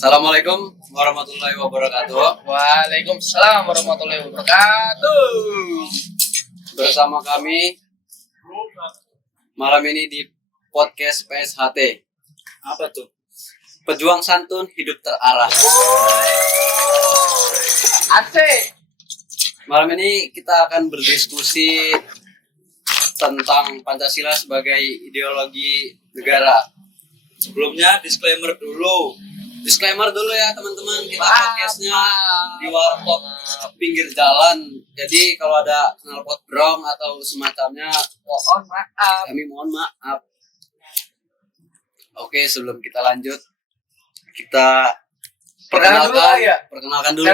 Assalamualaikum warahmatullahi wabarakatuh. Waalaikumsalam warahmatullahi wabarakatuh. Bersama kami malam ini di podcast PSHT. Apa tuh? Pejuang santun hidup terarah. Asik. Malam ini kita akan berdiskusi tentang Pancasila sebagai ideologi negara. Sebelumnya disclaimer dulu ya teman-teman, kita podcastnya di warkop pinggir jalan. Jadi kalau ada knalpot brong atau semacamnya, kami mohon maaf. Oke, sebelum kita lanjut, kita perkenalkan dulu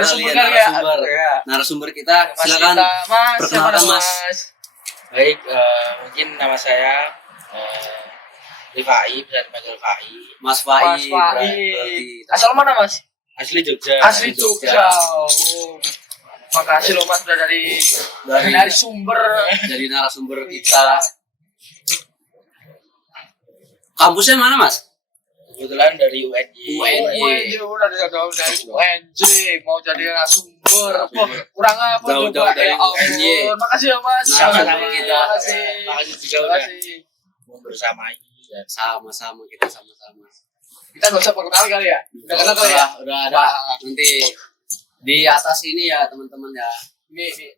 narasumber kita. Silakan perkenalkan Mas. Baik, mungkin nama saya Rifai, bisa dipanggil Fai. Mas Fai. Asal mana Mas? Asli Jogja. Asli Jogja. Oh. Makasih loh Mas udah dari sumber. Jadi narasumber kita. Kampusnya mana Mas? Kebetulan dari UNY. Udah dari UNJ mau jadi narasumber. Kurang apa jauh-jauh dari UNY. Makasih ya Mas. Sama-sama kita. Makasih juga udah mau bersamai. Sama-sama kita sama-sama. Kita nggak usah perkenal kali ya. Udah kenal kali ya. Udah ada. Nanti di atas ini ya teman-teman ya. Ini.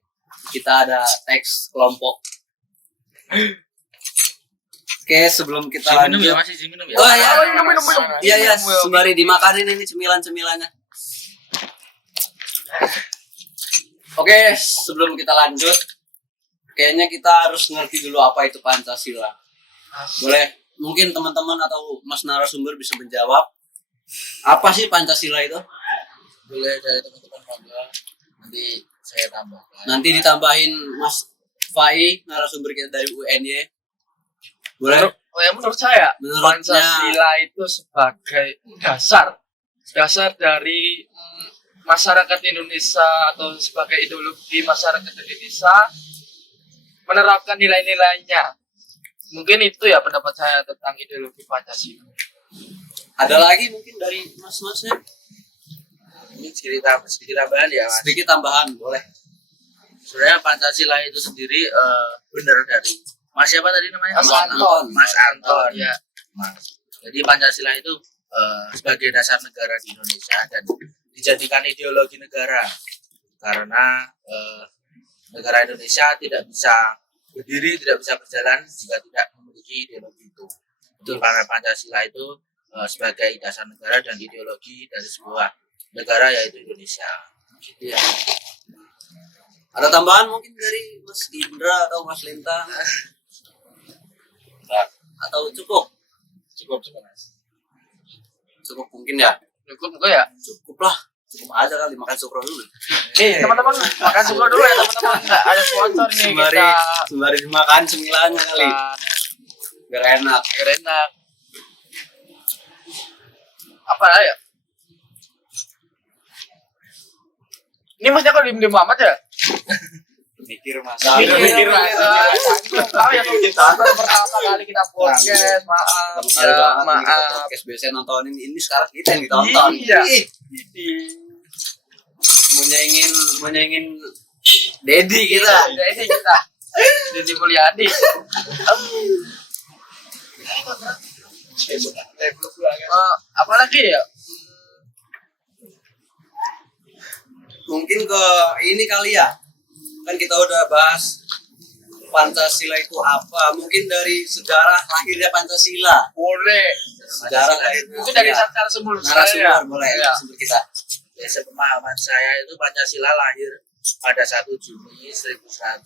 Kita ada teks kelompok. Oke, sebelum kita lanjut. Minum ya. Oh ya. Minum. Iya, sembari dimakanin ini cemilan-cemilannya. Oke, sebelum kita lanjut, kayaknya kita harus ngerti dulu apa itu Pancasila. Boleh? Mungkin teman-teman atau Mas narasumber bisa menjawab. Apa sih Pancasila itu? Boleh dari teman-teman bangga. Nanti saya tambahkan. Nanti ditambahin Mas Fai, narasumber kita dari UNY. Boleh? Menurut saya, Menurutnya, Pancasila itu sebagai dasar dari masyarakat Indonesia atau sebagai ideologi masyarakat Indonesia menerapkan nilai-nilainya. Mungkin itu ya pendapat saya tentang ideologi Pancasila. ada lagi mungkin dari Mas-masnya? Ini sedikit tambahan ya Mas. Sedikit tambahan, boleh. Sebenarnya Pancasila itu sendiri benar dari Mas siapa tadi namanya? Mas Anton. Ya. Mas. Jadi Pancasila itu sebagai dasar negara di Indonesia dan dijadikan ideologi negara karena negara Indonesia tidak bisa berdiri, tidak bisa berjalan jika tidak memiliki ideologi itu. Jadi Pancasila itu sebagai dasar negara dan ideologi dari sebuah negara yaitu Indonesia. Gitu ya. Ada tambahan mungkin dari Mas Indra atau Mas Lintang? Atau cukup Mas? Cukup mungkin ya? Cukup ya? Cukup lah. Cukup aja kali, makan sopro dulu. Teman-teman makan semua dulu ya teman-teman. Ada sponsor nih Sembari dimakan cemilannya kali. Biar enak. Apa ya? Ini Masnya kok diem-diem amat ya? Mikir Mas. Mikir Mas. Tahu ya pertama kali kita podcast. Maaf. Podcast biasanya nontonin ini, sekarang kita yang ditonton. Iya. Menyaingin Dedi kita. Dedi Mulyadi. Apa lagi ya? Mungkin ke ini kali ya. Kan kita udah bahas Pancasila itu apa. Mungkin dari sejarah lahirnya Pancasila. Boleh. Sejarah lahirnya. Mungkin dari narasumber Boleh. Narasumber kita. Ya, sepemahaman saya itu Pancasila lahir pada 1 Juni 1945,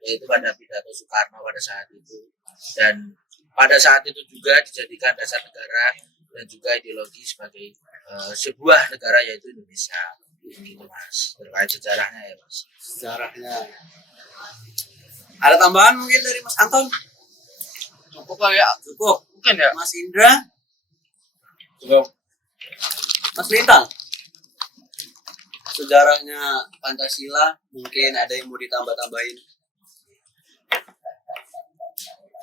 yaitu pada pidato Soekarno pada saat itu. Dan pada saat itu juga dijadikan dasar negara dan juga ideologi sebagai sebuah negara yaitu Indonesia. Gitu Mas, terkait sejarahnya ya Mas. Sejarahnya. Ada tambahan mungkin dari Mas Anton? Cukup kali ya? Cukup. Mungkin ya? Mas Indra? Cukup. Mas Lintang? Sejarahnya Pancasila mungkin ada yang mau ditambah-tambahin?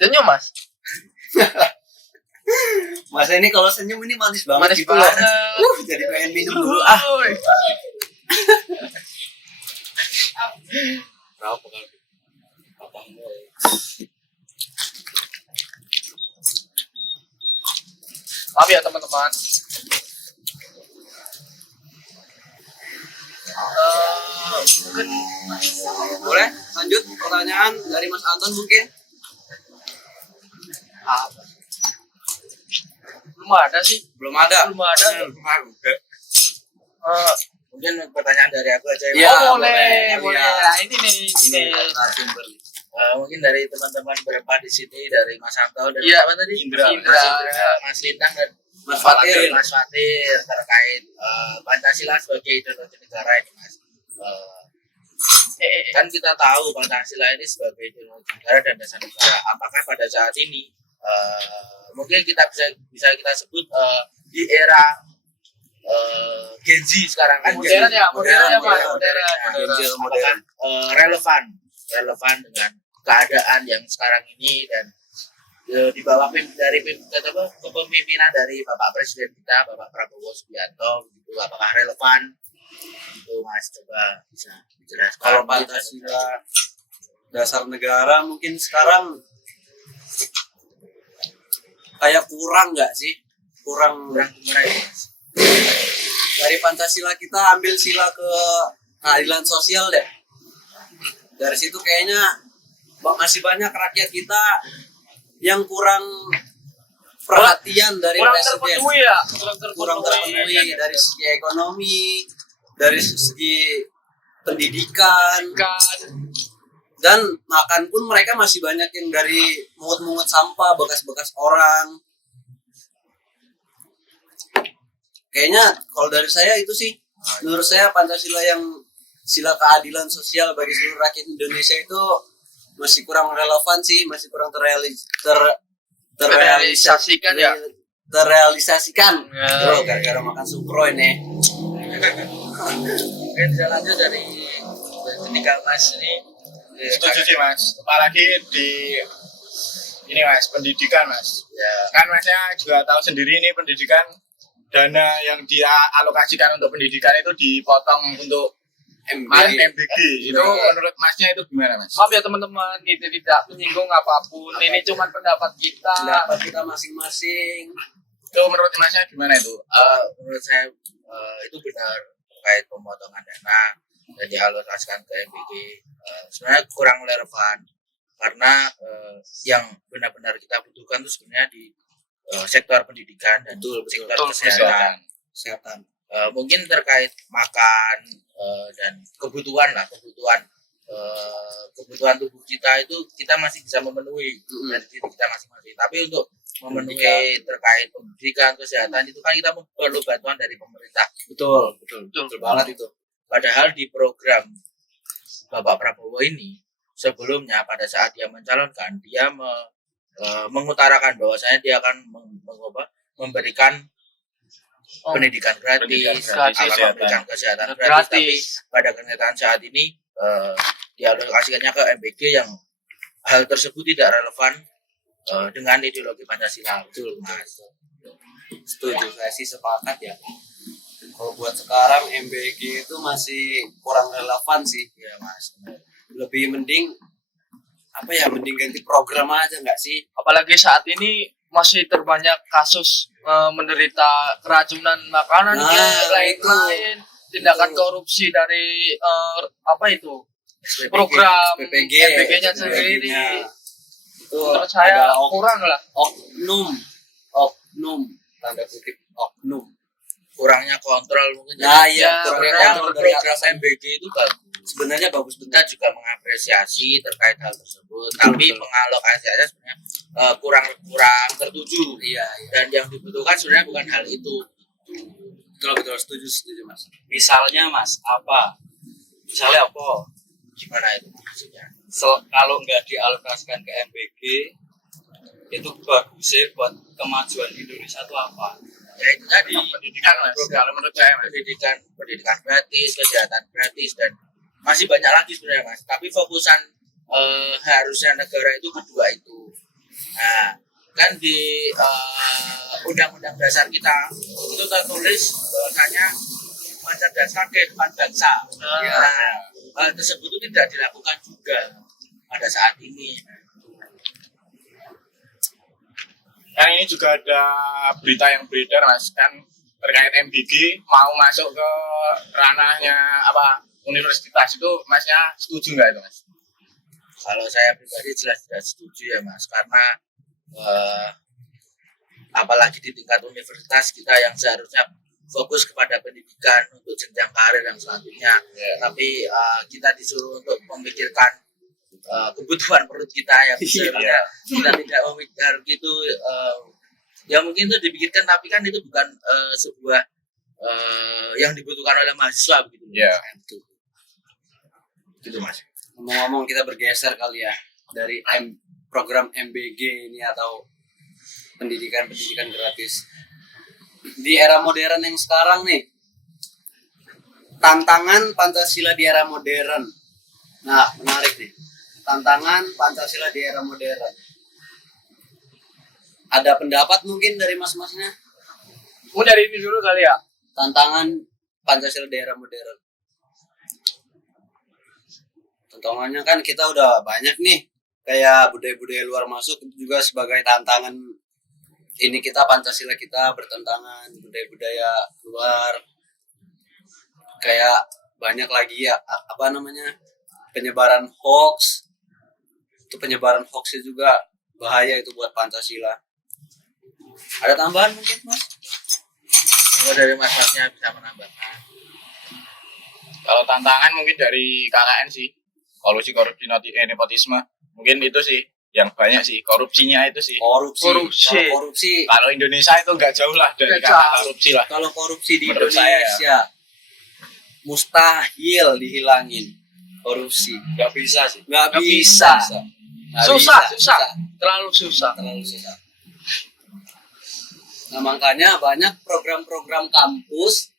Senyum Mas. Masa ini kalau senyum ini manis banget Manis gitu loh. banget. Jadi pengen minum dulu ah. Woi. Berapa kali? Maaf ya teman-teman. Mungkin Boleh lanjut pertanyaan dari Mas Anton mungkin? apa? Belum ada sih. Belum ada. Belum ada. Eh, Mungkin pertanyaan dari aku aja ya. Iya, oh boleh, boleh. boleh. Iya. Nah, ini nih, ini. Narasumber. Mungkin dari teman-teman berempat di sini, dari Mas Anto dan Iya, apa tadi? Indra. Mas Lintang dan Mas Fatir. Mas Fatir terkait Pancasila sebagai ideologi negara ini, Mas. Kan kita tahu Pancasila ini sebagai ideologi negara dan dasar negara. Apakah pada saat ini mungkin kita bisa kita sebut di era Gen Z sekarang kan Modern ya, modern ya, Mas. modern. Modern. Apakah relevan dengan keadaan yang sekarang ini dan di bawah kepemimpinan dari Bapak Presiden kita Bapak Prabowo Subianto gitu, apakah relevan itu, Mas? Coba bisa dijelaskan. Kalau Pancasila dasar negara mungkin sekarang kayak kurang nggak sih? Kurang kurang gimana ya, Mas? dari Pancasila kita ambil sila ke keadilan sosial deh. Dari situ kayaknya masih banyak rakyat kita yang kurang perhatian dari Kurang presiden. terpenuhi ya, Kurang terpenuhi dari segi ekonomi, dari segi pendidikan, Kan, dan makan pun mereka masih banyak yang dari mungut-mungut sampah, bekas-bekas orang. Kayaknya kalau dari saya itu sih, menurut saya Pancasila yang sila keadilan sosial bagi seluruh rakyat Indonesia itu masih kurang relevan sih, masih kurang terrealisasikan ya. terrealisasikan. Ya. Bro, gara-gara makan sukro ini. Mungkin bisa lanjut dari ketika Mas ini. Setuju sih Mas, apalagi di ini Mas, pendidikan Mas. Ya, Kan Masnya juga tahu sendiri ini pendidikan, dana yang dialokasikan untuk pendidikan itu dipotong untuk MBG. Itu menurut Masnya itu gimana Mas? Maaf ya teman-teman, itu tidak menyinggung apapun. Ini cuma pendapat kita. Pendapat kita masing-masing. Itu menurut Masnya gimana itu? menurut saya itu benar terkait pemotongan dana dan dialokasikan ke MBG. Sebenarnya kurang relevan karena yang benar-benar kita butuhkan itu sebenarnya di sektor pendidikan dan sektor kesehatan. Kesehatan. Mungkin terkait makan dan kebutuhan kebutuhan tubuh kita itu kita masih bisa memenuhi dari diri kita masing-masing. Tapi untuk memenuhi terkait pendidikan kesehatan itu kan kita perlu bantuan dari pemerintah. Betul banget itu. Padahal di program Bapak Prabowo ini sebelumnya pada saat dia mencalonkan dia mengutarakan bahwasanya dia akan memberikan pendidikan gratis, akan memberikan kesehatan gratis. Tapi pada kenyataan saat ini dialokasikannya ke MBG yang hal tersebut tidak relevan dengan ideologi Pancasila. Betul, Mas. Setuju, saya sih sepakat ya. Kalau buat sekarang MBG itu masih kurang relevan sih. Ya, Mas. Lebih mending mending ganti program aja nggak sih? Apalagi saat ini masih terbanyak kasus menderita keracunan makanan, lain-lain, tindakan korupsi dari program MPG-nya sendiri. Itu Menurut saya ada kurang lah. oknum tanda kutip oknum. Kurangnya kontrol mungkin. Nah, ya, kurangnya kontrol dari program atasan. MBG itu bagus. Sebenarnya bagus Kita juga mengapresiasi terkait hal tersebut, tapi pengalokasiannya sebenarnya kurang tertuju. Iya. Dan yang dibutuhkan sebenarnya bukan hal itu. Betul setuju Mas. Misalnya Mas, misalnya apa? Gimana itu maksudnya? Kalau nggak dialokasikan ke MBG, itu bagusnya buat kemajuan Indonesia itu apa? Ya itu tadi Pendidikan Mas, kalau menurut saya Mas. pendidikan gratis, kesehatan gratis, dan masih banyak lagi sebenarnya Mas. Tapi fokusan harusnya negara itu kedua itu. Nah, kan di undang-undang dasar kita itu tertulis bahwasanya mencerdaskan kehidupan bangsa. Nah, hal tersebut itu tidak dilakukan juga pada saat ini. Kan ini juga ada berita yang beredar mas kan terkait MBG mau masuk ke ranahnya apa universitas itu masnya setuju nggak itu mas? Kalau saya pribadi jelas tidak setuju ya mas, karena apalagi di tingkat universitas kita yang seharusnya fokus kepada pendidikan untuk jenjang karir yang selanjutnya, tapi kita disuruh untuk memikirkan kebutuhan perut kita yang sebenarnya kita tidak memikirkan itu, ya mungkin itu dipikirkan tapi kan itu bukan sebuah yang dibutuhkan oleh mahasiswa begitu. Gitu mas. Ngomong-ngomong kita bergeser kali ya dari program MBG ini atau pendidikan gratis. Di era modern yang sekarang nih, tantangan Pancasila di era modern. Nah, menarik nih. Tantangan Pancasila di era modern. Ada pendapat mungkin dari mas-masnya? Dari ini dulu kali ya. Tantangan Pancasila di era modern. Tantangannya kan kita udah banyak nih. Kayak budaya-budaya luar masuk itu juga sebagai tantangan. Ini kita Pancasila kita bertentangan budaya-budaya luar. Kayak banyak lagi ya penyebaran hoax. Itu penyebaran hoaxnya juga bahaya itu buat Pancasila. Ada tambahan mungkin mas? Kalau dari mas-masnya bisa menambahkan. Kalau tantangan mungkin dari KKN sih, kolusi korupsi nepotisme mungkin itu sih yang banyak sih, korupsinya itu sih. Korupsi. Kalau Indonesia itu nggak jauh lah dari kata korupsi lah. Kalau korupsi di Menurut Indonesia mustahil dihilangin korupsi. Nggak bisa sih. Nggak bisa. Susah. Terlalu susah. Nah makanya banyak program-program kampus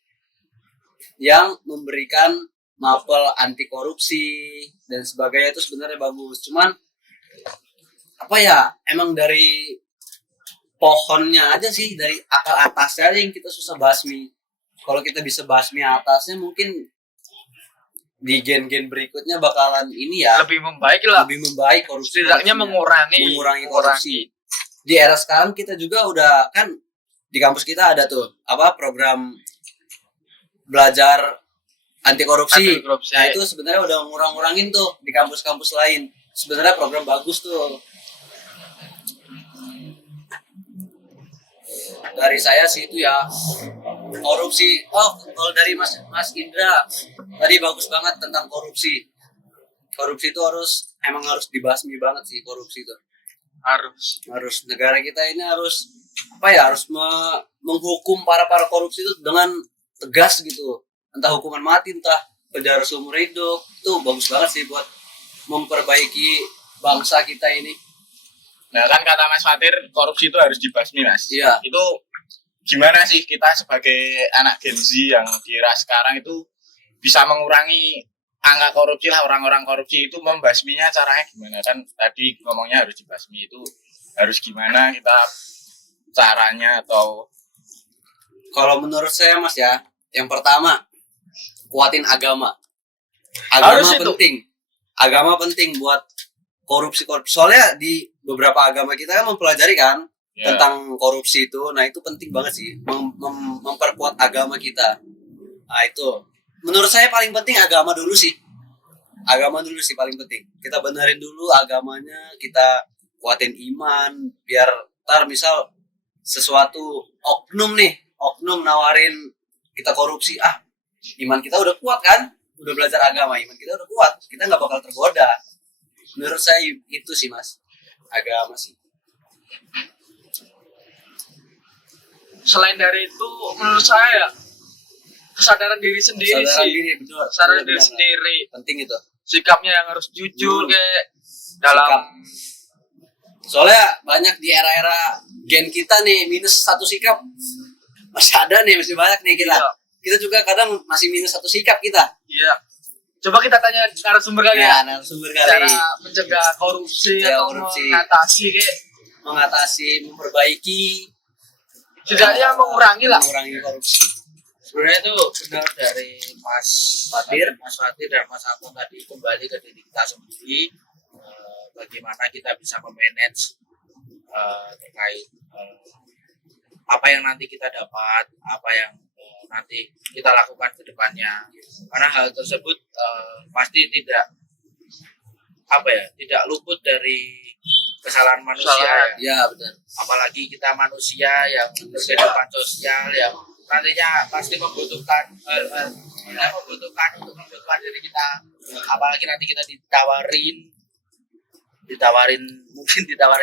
yang memberikan mapel anti korupsi dan sebagainya itu sebenarnya bagus. Cuman emang dari pohonnya aja sih, dari akar atasnya aja yang kita susah basmi. Kalau kita bisa basmi atasnya mungkin di gen-gen berikutnya bakalan ini ya Lebih membaik lah. lebih membaik korupsi. Setidaknya mengurangi korupsi. Di era sekarang kita juga udah kan di kampus kita ada tuh program belajar anti korupsi. Nah itu sebenarnya udah ngurang-ngurangin tuh di kampus-kampus lain. Sebenarnya program bagus tuh. Dari saya sih itu ya korupsi. Kalau dari Mas Indra tadi bagus banget tentang korupsi. Korupsi itu harus dibasmi banget sih korupsi itu. Harus negara kita ini harus menghukum para korupsi itu dengan tegas gitu. Entah hukuman mati, entah penjara seumur hidup. Itu bagus banget sih buat memperbaiki bangsa kita ini. Nah kan kata Mas Fatir korupsi itu harus dibasmi mas. Iya. Itu gimana sih kita sebagai anak Gen Z yang di era sekarang itu bisa mengurangi angka korupsi lah, orang-orang korupsi itu membasminya caranya gimana? Kan tadi ngomongnya harus dibasmi, itu harus gimana kita caranya atau? Kalau menurut saya mas ya, yang pertama kuatin agama. Agama penting. Agama penting buat korupsi. Soalnya di beberapa agama kita kan mempelajari kan tentang korupsi itu. Nah itu penting banget sih memperkuat agama kita. Nah itu menurut saya paling penting agama dulu sih paling penting. Kita benerin dulu agamanya, kita kuatin iman biar ntar misal sesuatu oknum nawarin kita korupsi, iman kita udah kuat kan, udah belajar agama, iman kita udah kuat, kita nggak bakal tergoda. Menurut saya itu sih mas, agama sih. Selain dari itu menurut saya kesadaran diri sendiri kesadaran diri sendiri penting itu, sikapnya yang harus jujur kayak dalam soalnya banyak di era-era gen kita nih minus satu sikap masih ada nih, masih banyak nih kita juga kadang masih minus satu sikap kita. Coba kita tanya narasumber kali narasumber kali cara mencegah korupsi atau mengatasi kayak mengatasi, memperbaiki, Setidaknya mengurangi lah. mengurangi korupsi. Sebenarnya itu benar dari Mas Fatir. dan Mas Agung tadi, kembali ke diri kita sendiri, bagaimana kita bisa memanage terkait apa yang nanti kita dapat, apa yang nanti kita lakukan ke depannya. Karena hal tersebut pasti tidak luput dari kesalahan manusia. Ya betul. Apalagi kita manusia yang berkehidupan sosial yang nantinya pasti membutuhkan hal-hal yang membutuhkan untuk membutuhkan diri kita. Apalagi nanti kita ditawarin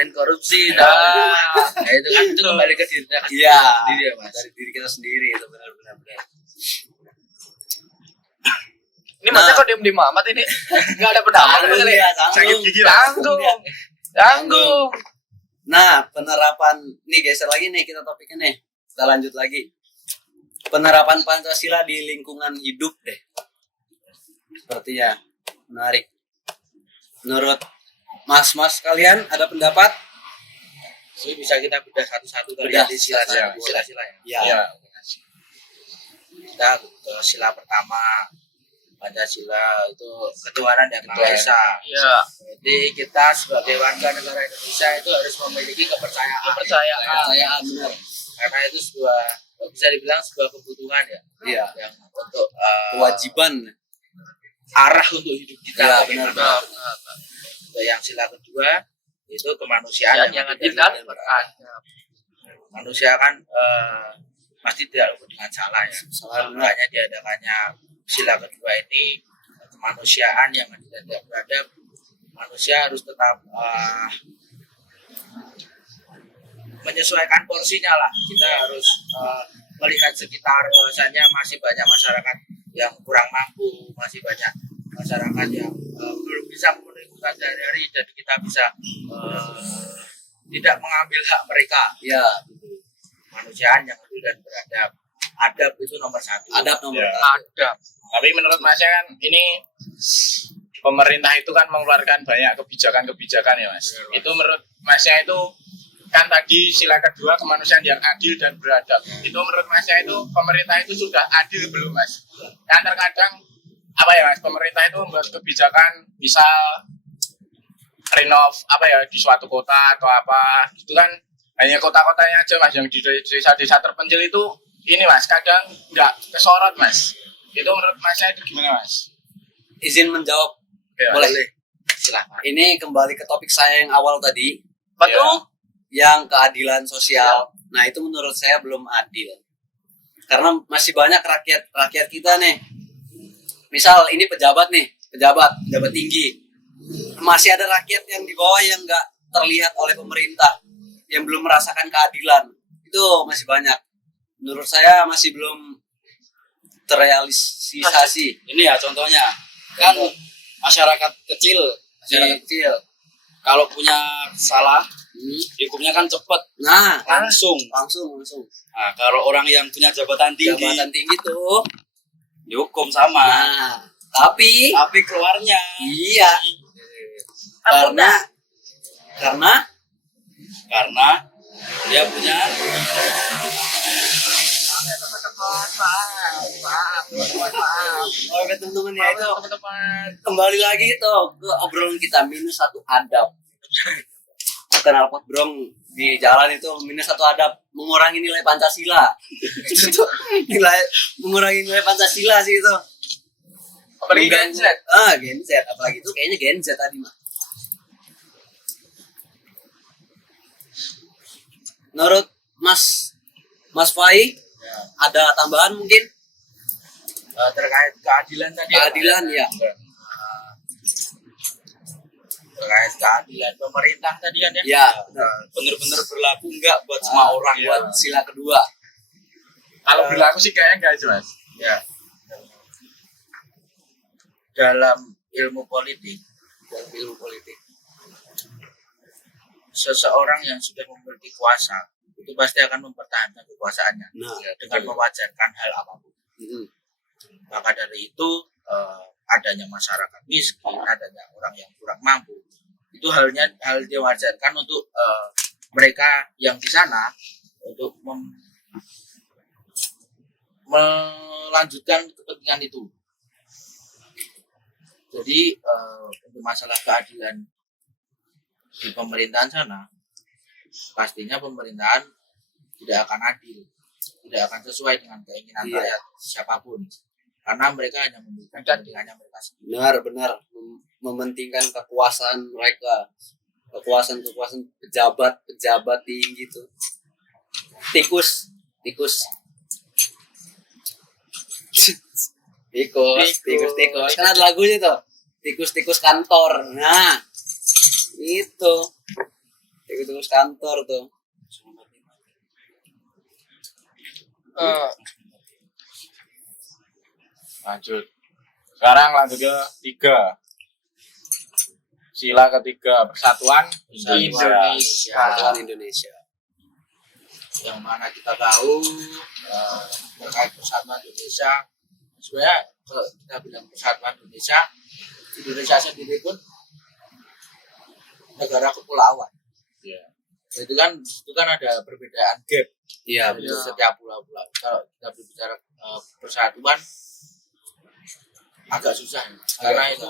korupsi. Nah, itu kan itu kembali ke diri kita Iya. sendiri ya, Mas. Dari diri kita sendiri itu benar-benar. Ini masnya kok diem amat ini? Gak ada pendapat Tanggung kali. ya, Sakit tanggung. gigi lah. Tanggung. Nah, penerapan nih geser lagi nih kita topiknya nih. Kita lanjut lagi. Penerapan Pancasila di lingkungan hidup deh. Sepertinya menarik. Menurut Mas kalian ada pendapat? Jadi bisa kita bedah satu-satu dari Bedah sila-sila satu-satu. ya. Ya. Ya. Kita ke sila pertama. Pancasila itu ketuhanan yang Maha Esa. Iya. Jadi kita sebagai warga negara Indonesia itu harus memiliki kepercayaan. Kepercayaan benar. Karena itu bisa dibilang sebuah kebutuhan ya. Iya. Yang untuk Kewajiban. arah untuk hidup kita. Iya, Bagaimana. benar. Untuk yang sila kedua itu kemanusiaan Yang adil tidak dan beradab. manusia kan pasti tidak luput dengan salah ya. Salah, benar. Makanya diadakannya sila kedua ini, kemanusiaan yang adil dan tidak beradab. Manusia harus tetap menyesuaikan porsinya lah. Kita harus melihat sekitar bahwasanya masih banyak masyarakat yang kurang mampu, masih banyak masyarakat yang belum bisa memenuhi kebutuhan sehari-hari, jadi kita bisa tidak mengambil hak mereka. Ya, Kemanusiaan yang adil dan beradab. Adab itu nomor satu. adab nomor Ya. satu. Adab. Tapi menurut Masnya kan ini pemerintah itu kan mengeluarkan banyak kebijakan-kebijakan ya Mas. Itu menurut Masnya itu kan tadi sila kedua kemanusiaan yang adil dan beradab. Itu menurut Masnya itu pemerintah itu sudah adil belum Mas? Kan terkadang apa ya Mas, pemerintah itu membuat kebijakan misal renov apa ya di suatu kota atau apa itu kan hanya kota-kotanya aja Mas, yang di desa-desa terpencil itu ini Mas kadang nggak kesorot Mas. Itu menurut Masnya itu gimana Mas? Izin menjawab. Ya, Boleh. Silahkan. Ini kembali ke topik saya yang awal tadi, Betul. yang keadilan sosial. Nah, itu menurut saya belum adil. Karena masih banyak rakyat kita nih. Misal ini pejabat tinggi. Masih ada rakyat yang di bawah yang nggak terlihat oleh pemerintah, yang belum merasakan keadilan. Itu masih banyak. Menurut saya masih belum terrealisasi. Ini ya contohnya kan masyarakat kecil Kecil. kalau punya salah hukumnya kan cepet Nah, langsung. langsung. Nah, kalau orang yang punya jabatan tinggi Jabatan tinggi tuh. dihukum sama. Nah, tapi Tapi keluarnya iya, karena dia punya oke teman-teman ya itu kembali lagi tuh ke obrolan kita minus satu adab. Kenal pot brong di jalan itu minus satu adab, mengurangi nilai Pancasila. Itu tuh mengurangi nilai Pancasila sih itu. Apalagi Gen Z. Gen Z, apalagi itu kayaknya Gen Z tadi mah. Menurut Mas Fai, ada tambahan mungkin? Terkait keadilan tadi. Keadilan ya. Terkait keadilan pemerintah tadi kan ya. Ya, bener-bener berlaku enggak buat semua orang. buat sila kedua. Kalau berlaku sih kayaknya enggak aja Mas. Ya. Dalam ilmu politik, seseorang yang sudah memiliki kuasa itu pasti akan mempertahankan kekuasaannya Nah, dengan mewajarkan hal apapun. Maka dari itu adanya masyarakat miskin, adanya orang yang kurang mampu, itu hal diwajarkan untuk mereka yang di sana untuk melanjutkan kepentingan itu. Jadi untuk masalah keadilan di pemerintahan sana, pastinya pemerintahan tidak akan adil, tidak akan sesuai dengan keinginan rakyat siapapun, karena mereka hanya memberikan kepentingannya mereka sendiri. Benar mementingkan kekuasaan mereka, kekuasaan pejabat tinggi tuh. Tikus kan ada lagunya tuh, tikus kantor. Nah itu tikus kantor tuh. Lanjut. Sekarang lanjut ke 3. Sila ketiga, persatuan Indonesia. Persatuan Indonesia. Yang mana kita tahu terkait persatuan Indonesia, sebenarnya kalau kita bilang persatuan Indonesia sendiri pun negara kepulauan. Iya. Itu kan ada perbedaan gap Iya, di betul. setiap pulau-pulau. Kalau kita berbicara persatuan agak susah karena itu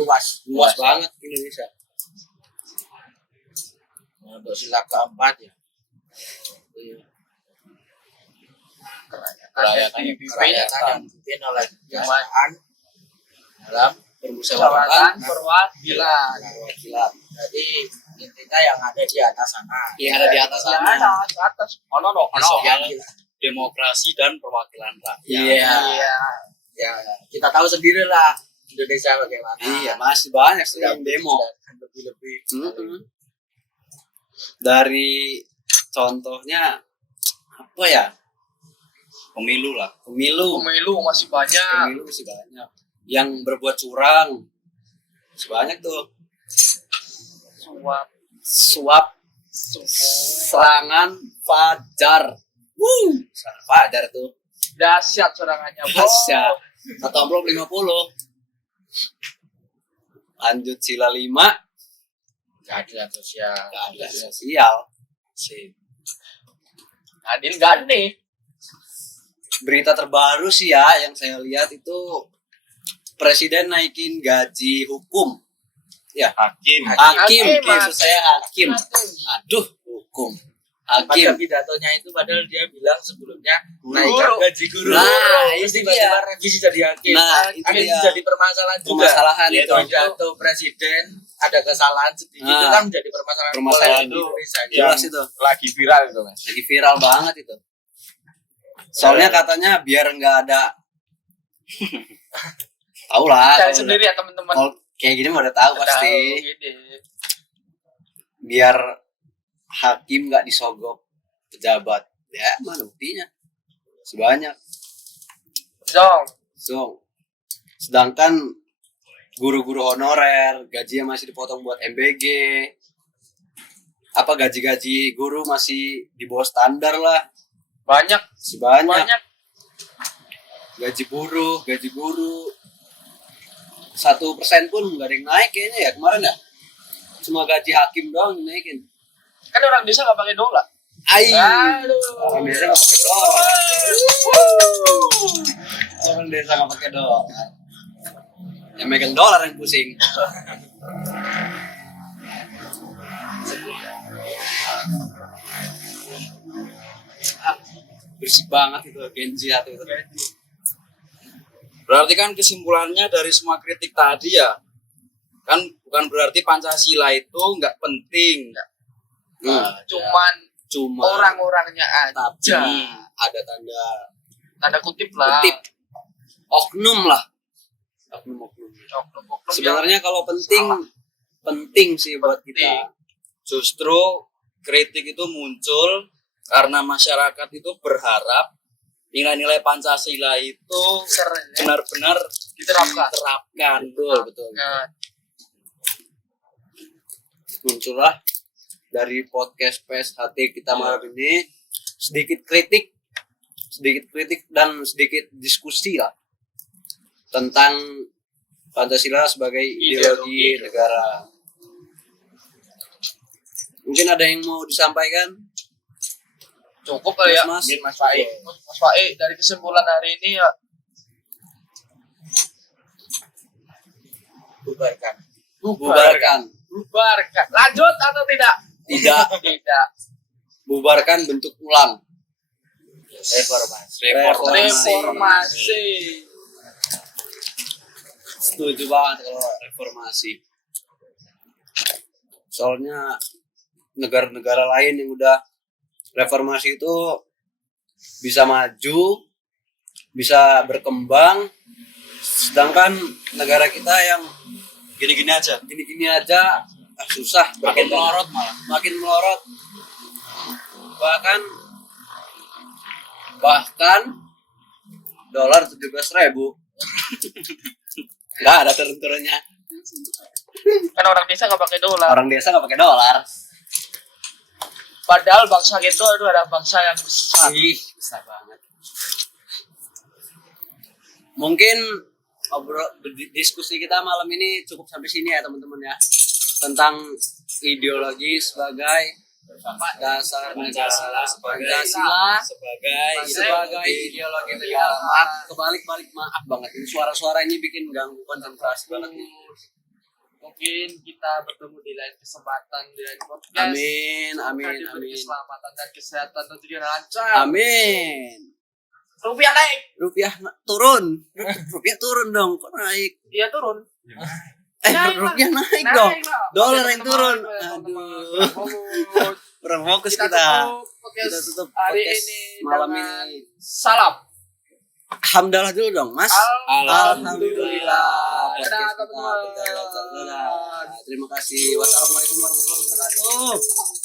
luas Banget Indonesia. Untuk sila keempat ya Kerakyatan yang kerakyatan yang dipimpin oleh kejaksaan dalam Permusyawaratan perwakilan. Perwakilan. Jadi intinya yang ada di atas sana. Yang ada di atas Yang sana. ada di atas. Soal demokrasi dan perwakilan rakyat. Iya. Ya, kita tahu sendiri lah Indonesia bagaimana. Iya, masih banyak sih yang demo. Lebih-lebih. Dari contohnya apa ya? Pemilu lah. Pemilu Masih banyak. masih banyak. Yang berbuat curang masih banyak tuh. Suap serangan Fajar. Serangan Fajar tuh. Dahsyat serangannya, Bos. Dahsyat. 1 amplop 50. Lanjut sila 5. Keadilan sosial. Keadilan sosial. Sip. Adil gak nih? Berita terbaru sih ya yang saya lihat itu Presiden naikin gaji hukum. Ya, hakim. hakim. Hakim, Maksud saya hakim. Aduh, hukum. Pada Hakim. pidatonya itu padahal dia bilang sebelumnya Guru. naikkan gaji guru. Nah, Terus itu tiba-tiba dia. revisi jadi hakim. Nah, itu Akhirnya dia. jadi permasalahan juga. Permasalahan Yaitu itu. pidato presiden ada kesalahan sedikit Nah, itu kan menjadi permasalahan permasalahan di Indonesia. Yang Jelas itu. lagi viral itu, Mas. Lagi viral banget itu. Soalnya katanya biar nggak ada tahu lah. Cari kalau sendiri ya teman-teman. kalau kayak gini mah udah tahu pasti. Biar hakim nggak disogok pejabat. Ya, mana buktinya? Sebanyak. So, sedangkan guru-guru honorer gajinya masih dipotong buat MBG. Apa gaji-gaji guru masih di bawah standar lah. Banyak. Sebanyak. Gaji guru 1% pun nggak ada yang naik kayaknya ya kemarin ya. Cuma gaji hakim doang yang naikin. Kan orang desa gak pakai dolar. Orang desa nggak pakai dolar. Orang desa nggak pakai dolar. Yang megang dolar yang pusing. Bersih banget itu Genji atau itu. Berarti kan kesimpulannya dari semua kritik tadi ya, kan bukan berarti Pancasila itu nggak penting. Cuman orang-orangnya aja. Tapi ada Tanda kutip lah. kutip oknum lah. Oknum. Oknum-oknum Sebenarnya kalau penting sih buat kita. Justru kritik itu muncul karena masyarakat itu berharap nilai-nilai Pancasila itu benar-benar diterapkan. Betul. Muncullah dari podcast PSHT kita malam ini sedikit kritik dan sedikit diskusi lah tentang Pancasila sebagai ideologi negara. Mungkin ada yang mau disampaikan? Cukup kali ya. Mas. Mungkin Mas Faik. Mas Faik, dari kesimpulan hari ini ya Bubarkan. Bubarkan. bubarkan. Lanjut atau tidak? Tidak. Tidak. Bubarkan, bentuk ulang. Reformasi. Reformasi. Setuju banget kalau reformasi. Soalnya negara-negara lain yang udah reformasi itu bisa maju, bisa berkembang, sedangkan negara kita yang Gini-gini aja. gini-gini aja susah, Makin berkembang. melorot malah. Makin melorot. Bahkan dolar 17.000. Nggak ada turun-turunnya. Kan orang desa nggak pakai dolar. Orang desa nggak pakai dolar. Padahal bangsa kita itu ada bangsa yang besar. Ih, besar banget. Mungkin diskusi kita malam ini cukup sampai sini ya teman-teman ya, tentang ideologi sebagai dasar negara, Pancasila sebagai ideologi negara. Maaf, kebalik-balik, maaf banget. Ini suara-suara ini bikin ganggu konsentrasi banget nih. Mungkin kita bertemu di lain kesempatan di lain podcast. Amin, amin, Semoga diberi amin. keselamatan dan kesehatan tentunya lancar. Amin. Rupiah naik. Rupiah turun. Rupiah turun dong, kok naik? Iya turun. Rupiah naik dong. lah. Dolar Oke, yang turun. teman-teman. Aduh. Fokus. Kurang fokus Kita kita. tutup podcast Kita tutup hari podcast ini malam dengan ini. salam. Alhamdulillah dulu dong, Mas. Alhamdulillah. Dadah, Podcast kita teman-teman. berjalan. Dadah. Terima kasih. Wassalamualaikum warahmatullahi wabarakatuh.